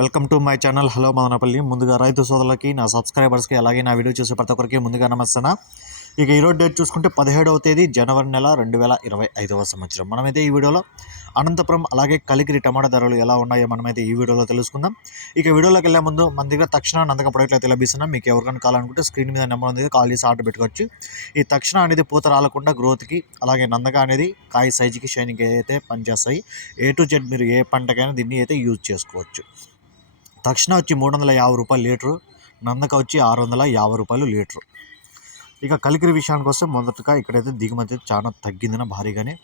Welcome to my channel. Hello Madanapalle. ముందుగా రైతు సోదరులకి నా సబ్స్క్రైబర్స్కి అలాగే నా వీడియో చూసే ప్రతి ఒక్కరికి ముందుగా నమస్తన ఇక ఈరోజు డేట్ చూసుకుంటే పదిహేడవ తేదీ జనవరి నెల రెండు వేల ఇరవై ఐదవ సంవత్సరం. మనమైతే ఈ వీడియోలో అనంతపురం అలాగే కలికిరి టమాటా ధరలు ఎలా ఉన్నాయో మనమైతే ఈ వీడియోలో తెలుసుకుందాం. ఇక వీడియోలోకి వెళ్ళే ముందు మన దగ్గర తక్షణ నందక ప్రొడక్ట్లు అయితే లభిస్తున్నాం మీకు ఎవరికైనా కావాలనుకుంటే స్క్రీన్ మీద నెంబర్ ఉంది కాల్ చేసి ఆర్డర్ పెట్టుకోవచ్చు. ఈ తక్షణ అనేది పూత రాలకుండా గ్రోత్కి అలాగే నందక అనేది కాయ సైజుకి షైనింగ్ అయితే పనిచేస్తాయి. ఏ టు జెడ్ మీరు ఏ పంటకైనా దీన్ని అయితే యూజ్ చేసుకోవచ్చు. తక్షణ వచ్చి మూడు వందల యాభై రూపాయలు లీటరు నందక వచ్చి ఆరు వందల యాభై రూపాయలు లీటరు. ఇక కలికిరి విషయానికి వస్తే మొదటగా ఇక్కడైతే దిగుమతి చాలా తగ్గిందిన భారీగానే.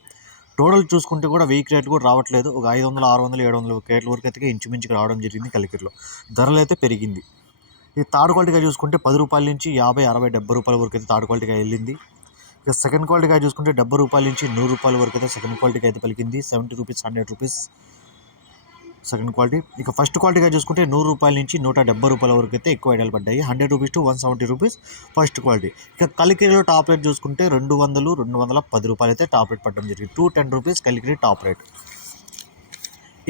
టోటల్ చూసుకుంటే కూడా వెయ్యి క్రేట్లు కూడా రావట్లేదు. ఒక ఐదు వందలు ఆరు వందలు ఏడు వందల క్రేట్ల వరకు అయితే ఇంచుమించుకు రావడం జరిగింది కలికిరిలో. ధరలు అయితే పెరిగింది. ఈ థర్డ్ క్వాలిటీగా చూసుకుంటే పది రూపాయల నుంచి యాభై అరవై డెబ్బై రూపాయల వరకు అయితే థర్డ్ క్వాలిటీగా వెళ్ళింది. ఇక సెకండ్ క్వాలిటీగా చూసుకుంటే డెబ్బై రూపాయల నుంచి నూరు రూపాయల వరకు అయితే సెకండ్ క్వాలిటీగా అయితే పలికింది. Seventy rupees hundred rupees second quality. ఇక ఫస్ట్ క్వాలిటీగా చూసుకుంటే నూరు రూపాయల నుంచి నూట డెబ్బై రూపాయల వరకు అయితే ఎక్కువ ఐడియాలు పడ్డాయి. Hundred rupees to one seventy rupees first quality. ఇక కలికిరిలో టాప్ రేట్ చూసుకుంటే రెండు వందలు రెండు వందల పది రూపాయలు అయితే టాప్ రేట్ పడడం జరిగింది. Two ten rupees Kalikiri top rate.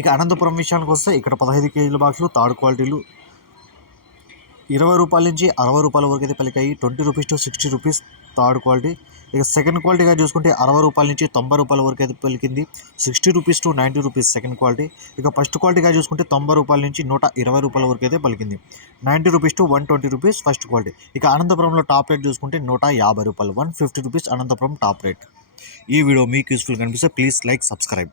ఇక అనంతపురం విషయానికి వస్తే ఇక్కడ పదహైదు కేజీల బాక్సులు థర్డ్ క్వాలిటీలు ఇరవై రూపాయల నుంచి అరవై రూపాయల వరకు అయితే పలికాయి. Twenty rupees to sixty rupees third quality. ఇక సెకండ్ క్వాలిటీగా చూసుకుంటే అరవై రూపాయల నుంచి తొంభై రూపాయల వరకు అయితే పలికింది. Sixty rupees to ninety rupees second quality. ఇక ఫస్ట్ క్వాలిటీగా చూసుకుంటే తొంభై రూపాయల నుంచి నూట ఇరవై రూపాయల వరకు అయితే పలికింది. Ninety rupees to one twenty rupees first quality. ఇక అనంతపురంలో టాప్ రేట్ చూసుకుంటే నూట యాభై రూపాయలు one fifty rupees Anantapur top rate. ఈ వీడియో మీకు యూస్ఫుల్ కనిపిస్తే ప్లీజ్ లైక్ సబ్స్క్రైబ్.